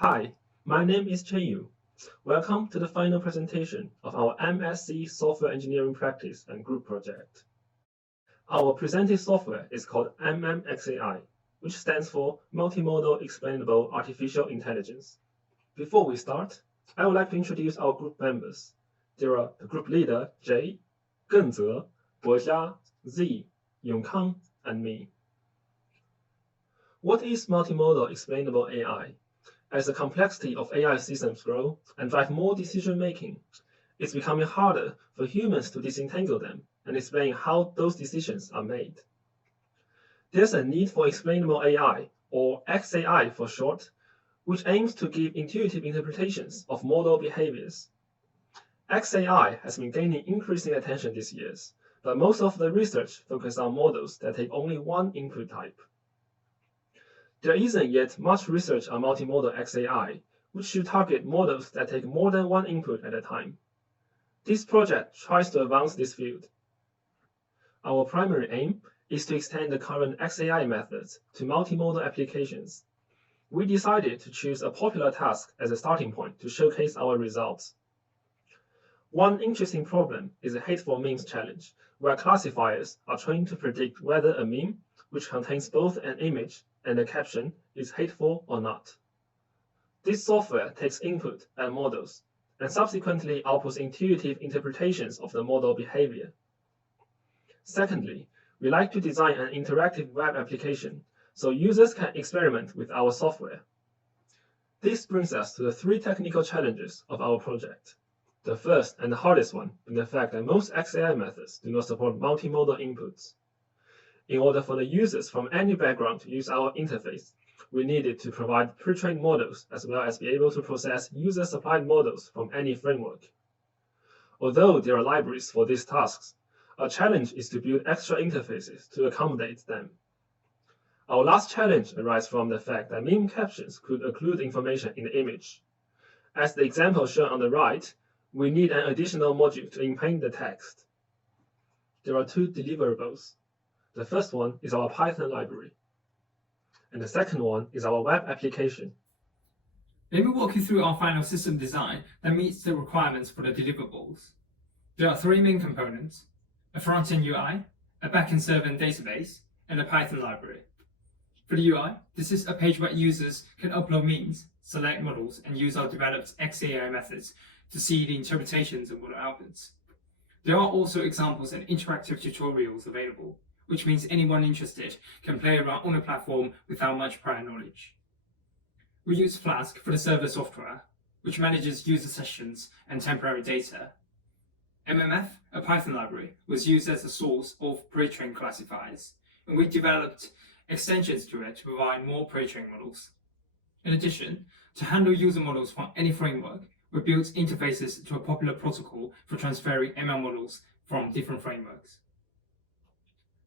Hi, my name is Chenyu. Welcome to the final presentation of our MSc Software Engineering Practice and Group Project. Our presented software is called MMXAI, which stands for Multimodal Explainable Artificial Intelligence. Before we start, I would like to introduce our group members. There are the group leader, Jay, Genze, Bojia, Z, Yongkang, and me. What is multimodal explainable AI? As the complexity of AI systems grow and drive more decision-making, it's becoming harder for humans to disentangle them and explain how those decisions are made. There's a need for explainable AI, or XAI for short, which aims to give intuitive interpretations of model behaviors. XAI has been gaining increasing attention these years, but most of the research focuses on models that take only one input type. There isn't yet much research on multimodal XAI, which should target models that take more than one input at a time. This project tries to advance this field. Our primary aim is to extend the current XAI methods to multimodal applications. We decided to choose a popular task as a starting point to showcase our results. One interesting problem is the hateful memes challenge, where classifiers are trained to predict whether a meme, which contains both an image and a caption, is hateful or not. This software takes input and models, and subsequently outputs intuitive interpretations of the model behavior. Secondly, we like to design an interactive web application so users can experiment with our software. This brings us to the three technical challenges of our project. The first and the hardest one being the fact that most XAI methods do not support multimodal inputs. In order for the users from any background to use our interface, we needed to provide pre-trained models as well as be able to process user-supplied models from any framework. Although there are libraries for these tasks, our challenge is to build extra interfaces to accommodate them. Our last challenge arises from the fact that meme captions could include information in the image. As the example shown on the right, we need an additional module to inpaint the text. There are two deliverables. The first one is our Python library, and the second one is our web application. Let me walk you through our final system design that meets the requirements for the deliverables. There are three main components: a front-end UI, a back-end server and database, and a Python library. For the UI, this is a page where users can upload memes, select models, and use our developed XAI methods to see the interpretations of model outputs. There are also examples and interactive tutorials available, which means anyone interested can play around on the platform without much prior knowledge. We use Flask for the server software, which manages user sessions and temporary data. MMF, a Python library, was used as a source of pre-trained classifiers, and we developed extensions to it to provide more pre-trained models. In addition, to handle user models from any framework, we built interfaces to a popular protocol for transferring ML models from different frameworks.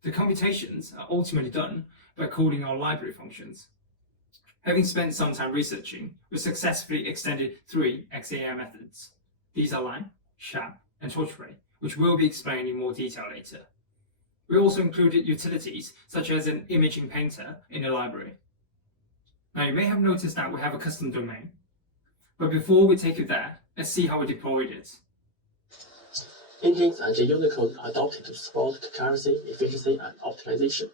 The computations are ultimately done by calling our library functions. Having spent some time researching, we successfully extended three XAI methods. These are line, shap, and torchray, which will be explained in more detail later. We also included utilities such as an imaging painter in the library. Now you may have noticed that we have a custom domain, but before we take you there, let's see how we deployed it. Nginx and Unicode are adopted to support concurrency, efficiency, and optimization.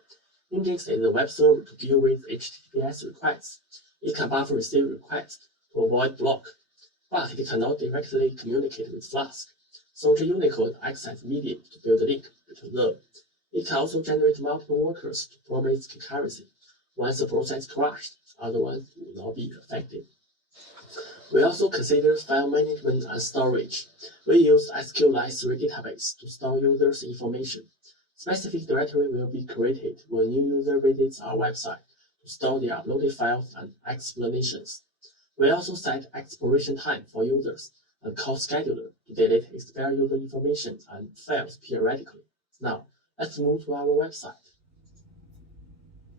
Nginx is a web server to deal with HTTPS requests. It can buffer receive requests to avoid block, but it cannot directly communicate with Flask. So Unicode acts as medium to build a link between them. It can also generate multiple workers to promise concurrency. Once the process crashed, other ones will not be affected. We also consider file management and storage. We use SQLite 3 database to store users' information. Specific directory will be created when new user visits our website to store their uploaded files and explanations. We also set expiration time for users and call scheduler to delete expired user information and files periodically. Now, let's move to our website.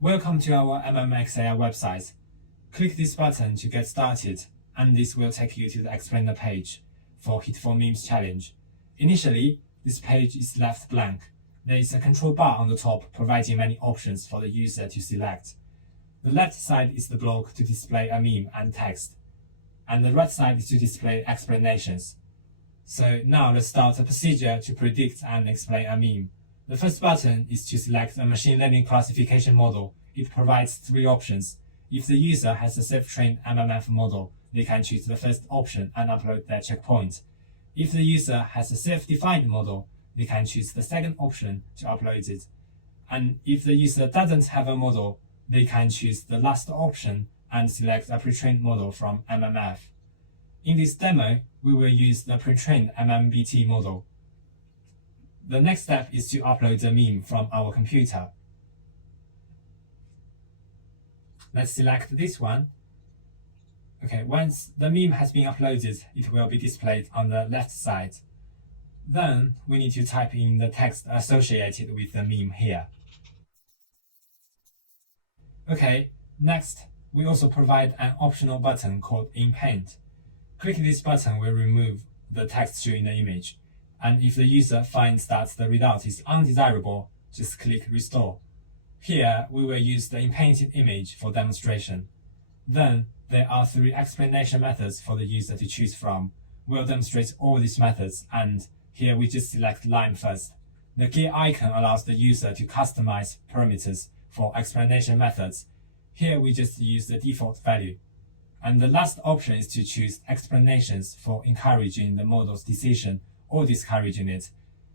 Welcome to our MMXAI website. Click this button to get started, and this will take you to the Explainer page for Hateful Memes Challenge. Initially, this page is left blank. There is a control bar on the top providing many options for the user to select. The left side is the block to display a meme and text. and the right side is to display explanations. So now let's start a procedure to predict and explain a meme. The first button is to select a machine learning classification model. It provides 3 options. If the user has a self-trained MMF model, they can choose the first option and upload their checkpoint. If the user has a self-defined model, they can choose the second option to upload it. And if the user doesn't have a model, they can choose the last option and select a pre-trained model from MMF. In this demo, we will use the pre-trained MMBT model. The next step is to upload the meme from our computer. Let's select this one. Okay, once the meme has been uploaded, it will be displayed on the left side. Then we need to type in the text associated with the meme here. Okay, next, we also provide an optional button called In Paint. Click this button will remove the texture in the image. And if the user finds that the result is undesirable, just click Restore. Here, we will use the in-painted image for demonstration. Then, there are 3 explanation methods for the user to choose from. We'll demonstrate all these methods, and here we just select Line first. The gear icon allows the user to customize parameters for explanation methods. Here we just use the default value. And the last option is to choose explanations for encouraging the model's decision or discouraging it.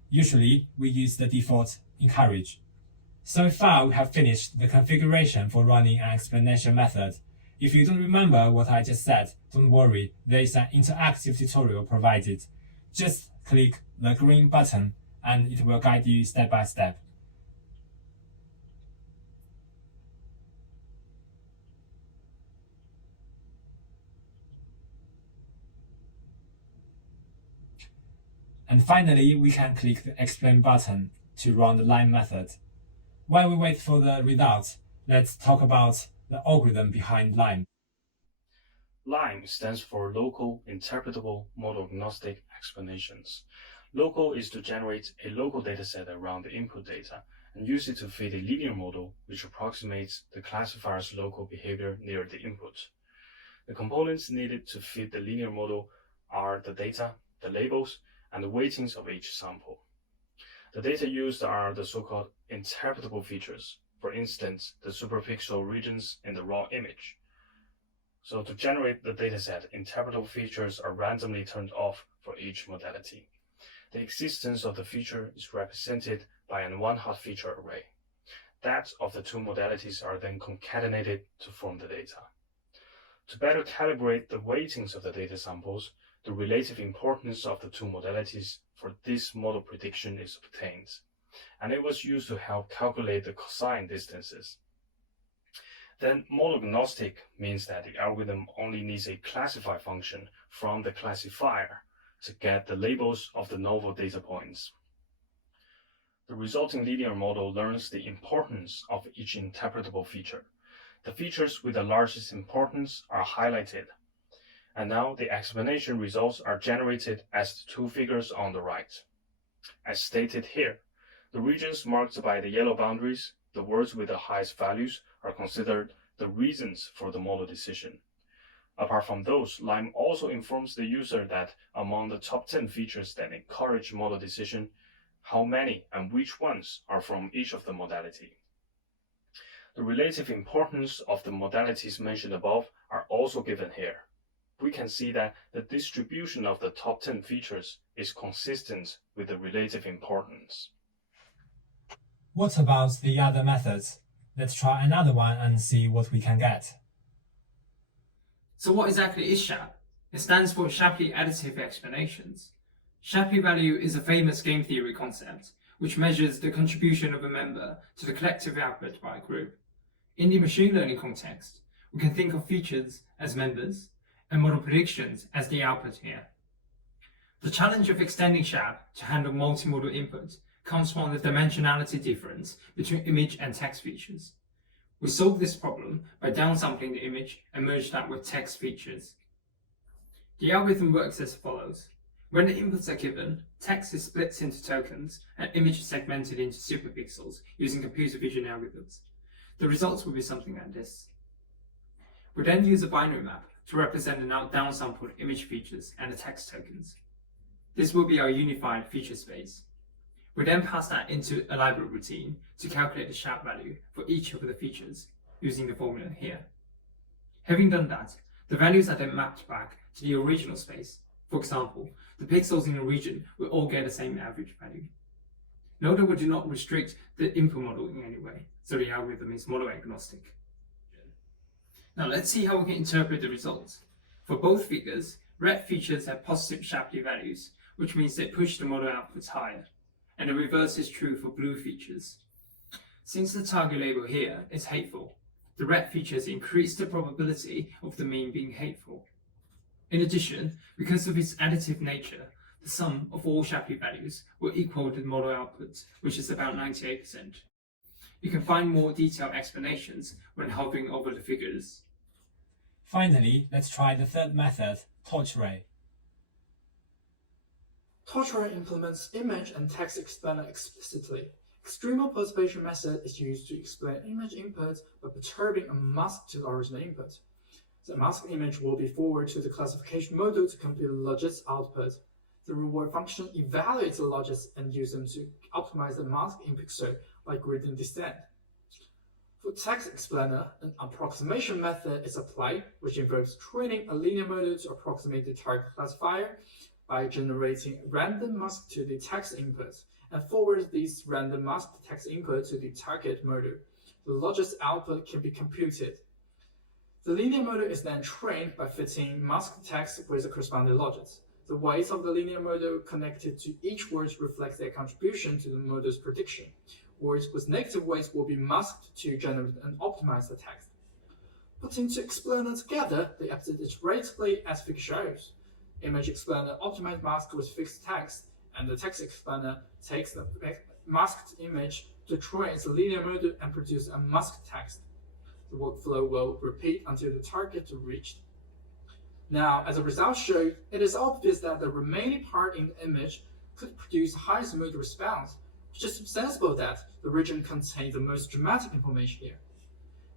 Usually, we use the default encourage. So far, we have finished the configuration for running an explanation method. If you don't remember what I just said, don't worry, there is an interactive tutorial provided. Just click the green button and it will guide you step by step. And finally, we can click the Explain button to run the line method. While we wait for the results, let's talk about the algorithm behind line. LIME stands for Local Interpretable Model Agnostic Explanations. Local is to generate a local dataset around the input data and use it to feed a linear model which approximates the classifier's local behavior near the input. The components needed to feed the linear model are the data, the labels, and the weightings of each sample. The data used are the so-called interpretable features, for instance, the superpixel regions in the raw image. So to generate the dataset, interpretable features are randomly turned off for each modality. The existence of the feature is represented by an one-hot feature array. That of the 2 modalities are then concatenated to form the data. To better calibrate the weightings of the data samples, the relative importance of the 2 modalities for this model prediction is obtained, and it was used to help calculate the cosine distances. Then model agnostic means that the algorithm only needs a classify function from the classifier to get the labels of the novel data points. The resulting linear model learns the importance of each interpretable feature. The features with the largest importance are highlighted. And now the explanation results are generated as the 2 figures on the right. As stated here, the regions marked by the yellow boundaries, the words with the highest values, are considered the reasons for the model decision. Apart from those, LIME also informs the user that among the top 10 features that encourage model decision, how many and which ones are from each of the modality. The relative importance of the modalities mentioned above are also given here. We can see that the distribution of the top 10 features is consistent with the relative importance. What about the other methods? Let's try another one and see what we can get. So what exactly is SHAP? It stands for Shapley Additive Explanations. Shapley value is a famous game theory concept which measures the contribution of a member to the collective output by a group. In the machine learning context, we can think of features as members and model predictions as the output here. The challenge of extending SHAP to handle multimodal input comes from the dimensionality difference between image and text features. We solve this problem by downsampling the image and merge that with text features. The algorithm works as follows. When the inputs are given, text is split into tokens and image is segmented into superpixels using computer vision algorithms. The results will be something like this. We then use a binary map to represent the now downsampled image features and the text tokens. This will be our unified feature space. We then pass that into a library routine to calculate the Sharp value for each of the features using the formula here. Having done that, the values are then mapped back to the original space. For example, the pixels in the region will all get the same average value. Note that we do not restrict the input model in any way, so the algorithm is model agnostic. Now let's see how we can interpret the results. For both figures, red features have positive Shapley values, which means they push the model outputs higher, and the reverse is true for blue features. Since the target label here is hateful, the red features increase the probability of the meme being hateful. In addition, because of its additive nature, the sum of all Shapley values will equal the model output, which is about 98%. You can find more detailed explanations when hovering over the figures. Finally, let's try the third method, torch ray. Torch ray implements image and text explainer explicitly. Explainable perturbation method is used to explain image input by perturbing a mask to the original input. The masked image will be forwarded to the classification module to complete the logits output. The reward function evaluates the logits and uses them to optimize the mask in pixel by gradient descent. For text explainer, an approximation method is applied, which involves training a linear model to approximate the target classifier by generating random mask to the text input and forwards these random masked text input to the target model. The logits output can be computed. The linear model is then trained by fitting masked text with the corresponding logits. The weights of the linear model connected to each word reflect their contribution to the model's prediction. Words with negative weights will be masked to generate and optimize the text. Putting two explainers together, they update iteratively as figure shows. Image explainer optimizes mask with fixed text, and the text explainer takes the masked image to train its linear model and produce a masked text. The workflow will repeat until the target is reached. Now, as the results show, it is obvious that the remaining part in the image could produce a high smooth response, which is sensible that the region contains the most dramatic information here.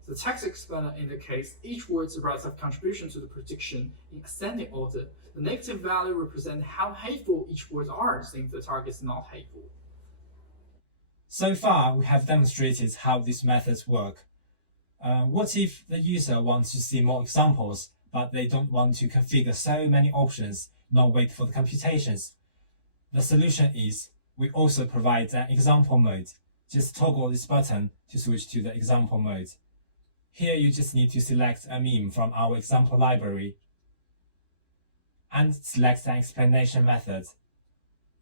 The text explainer indicates each word's relative contribution to the prediction in ascending order. The negative value represents how hateful each word are, since the target is not hateful. So far, we have demonstrated how these methods work. What if the user wants to see more examples, but they don't want to configure so many options, nor wait for the computations? The solution is, we also provide an example mode. Just toggle this button to switch to the example mode. Here you just need to select a meme from our example library and select an explanation method.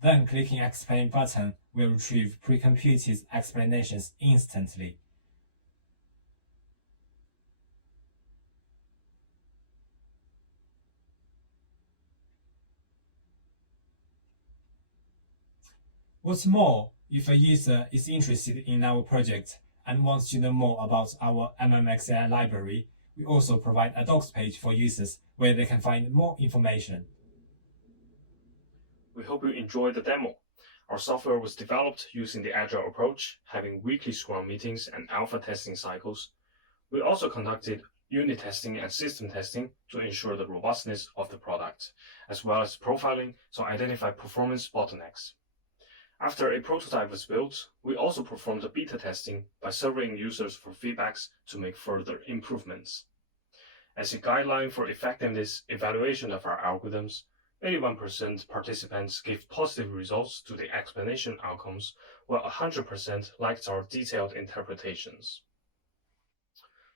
Then clicking Explain button will retrieve pre-computed explanations instantly. What's more, if a user is interested in our project and wants to know more about our MMXAI library, we also provide a docs page for users where they can find more information. We hope you enjoyed the demo. Our software was developed using the Agile approach, having weekly Scrum meetings and alpha testing cycles. We also conducted unit testing and system testing to ensure the robustness of the product, as well as profiling to identify performance bottlenecks. After a prototype was built, we also performed beta testing by surveying users for feedbacks to make further improvements. As a guideline for effectiveness evaluation of our algorithms, 81% participants gave positive results to the explanation outcomes, while 100% liked our detailed interpretations.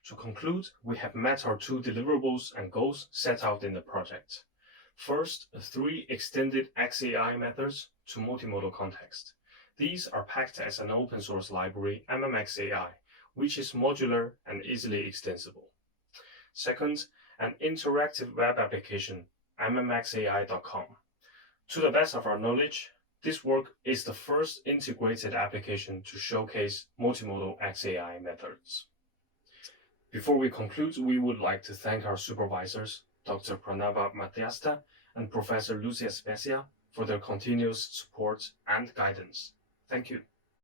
To conclude, we have met our two deliverables and goals set out in the project. First, 3 extended XAI methods to multimodal context. These are packed as an open source library, MMXAI, which is modular and easily extensible. Second, an interactive web application, mmxai.com. To the best of our knowledge, this work is the first integrated application to showcase multimodal XAI methods. Before we conclude, we would like to thank our supervisors, Dr. Pranava Mathiasta and Professor Lucia Specia, for their continuous support and guidance. Thank you.